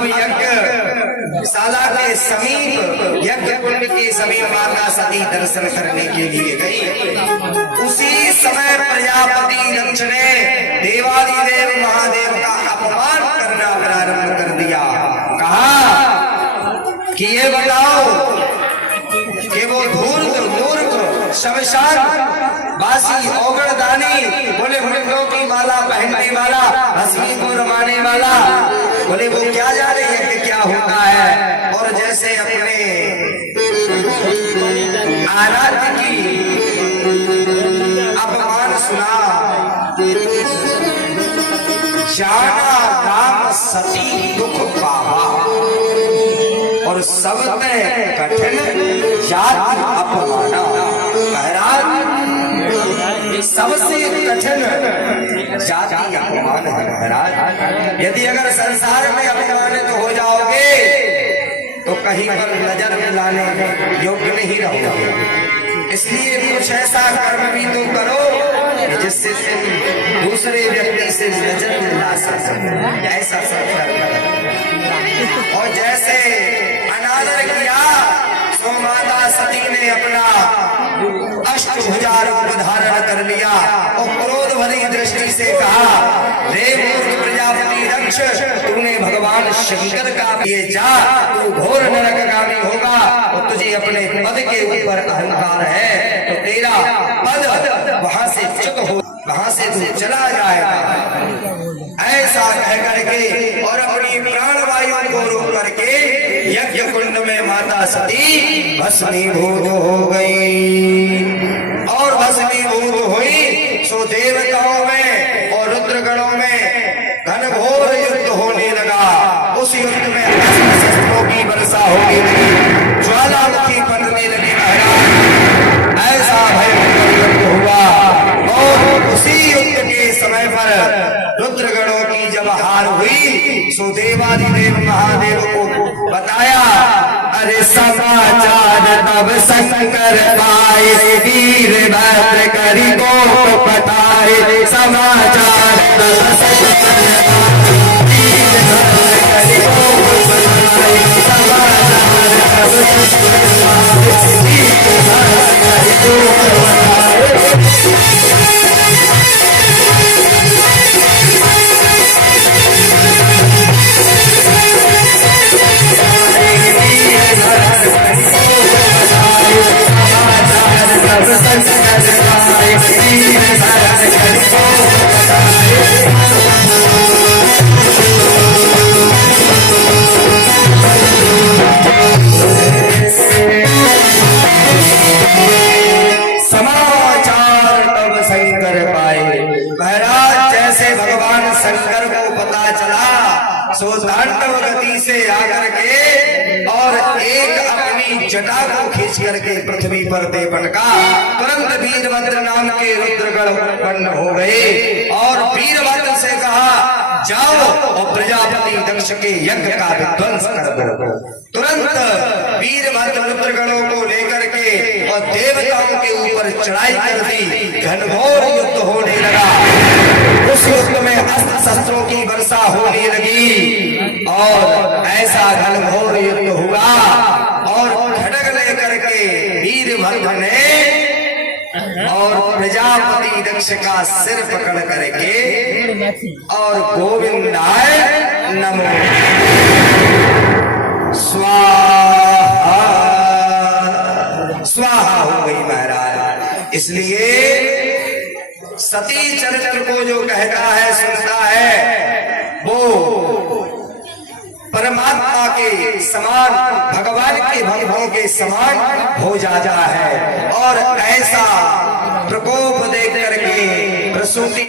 अब यज्ञशाला के समीप यज्ञ कुंड के समीप माता सती दर्शन करने के लिए गई। उसी समय प्रजापति दक्ष ने देवादिदेव महादेव का अपमान करना प्रारंभ कर दिया। कहा कि ये बताओ कि वो धूर्त मूर्ख शमशान बासी औगड़दानी बोले फूलों की माला पहनने वाला हंसी को रमाने वाला बोले वो क्या जाने कि क्या होता है। और जैसे अपने आराध्य की अपमान सुना जाना राम सती दुख पावा और सबसे कठिन जाति अपमाना। महाराज सबसे कठिन जाति अपमान है महाराज। यदि अगर संसार में अपमानित हो जाओगे तो कहीं पर नजर मिलाने योग्य नहीं रहोगे। इसलिए कुछ ऐसा कर्म भी तो करो जिससे तुम दूसरे व्यक्ति से नजर मिला सको। ऐसा सब कर्म और जैसे अनादर किया तो माता सती ने अपना अष्टभुजा रूप धारण कर लिया और क्रोध भरी दृष्टि से कहा, रे मूर्ख प्रजापति दक्ष, तूने भगवान शंकर का ये जा, तू घोर नरकगामी होगा और तुझे अपने पद के ऊपर अहंकार है तो तेरा पद वहां से च्युत हो, वहां से तू चला जाएगा। ऐसा कह करके और अपनी प्राण वायु को रोक करके यज्ञ कुंड में माता सती भस्मीभूत हो गई। और भस्मीभूत हुई सो देवताओं में और रुद्रगणों में घनघोर युद्ध होने लगा। उस युद्ध में शस्त्रों की वर्षा होने लगी, ज्वालामुखी फटने लगी। ऐसा भयंकर युद्ध हुआ और उसी युद्ध के समय पर रुद्रगणों की जब हार हुई सो देवादिदेव महादेव को बताया। अरे समाचार तब शंकर पाए, वीर भद्र करी को पठाए। समाचार तब शंकर पाए, वीर भद्र करी को पठाए। समाचार तब शंकर पाए, वीर भद्र करी को पठाए। समाचार तब शंकर पाए। महाराज जैसे भगवान शंकर को पता चला सो तांडव गति से आकर के और एक अपनी जटा को खींच करके पृथ्वी पर दे पटका। तुरंत वीरभद्र नाम के रुद्रगण उत्पन्न हो गए और वीरभद्र से कहा, जाओ और प्रजापति दक्ष के यज्ञ का विध्वंस कर दो। तुरंत वीरभद्र रुद्रगणों को लेकर के और देवताओं के ऊपर चढ़ाई कर दी। घनघोर युद्ध होने लगा। उस युद्ध में अस्त्र शस्त्रों की वर्षा होने लगी और ऐसा घनघोर युद्ध हुआ और खड्ग लेकर के वीरभद्र ने और प्रजापति दक्ष का सिर पकड़ करके और गोविंदाय नमो स्वाहा स्वाहा हो गई महाराज। इसलिए सती चरित्र को जो कहता है सुनता है वो परमात्मा के समान भगवान के भक्तों के समान हो जाता है। और ऐसा प्रकोप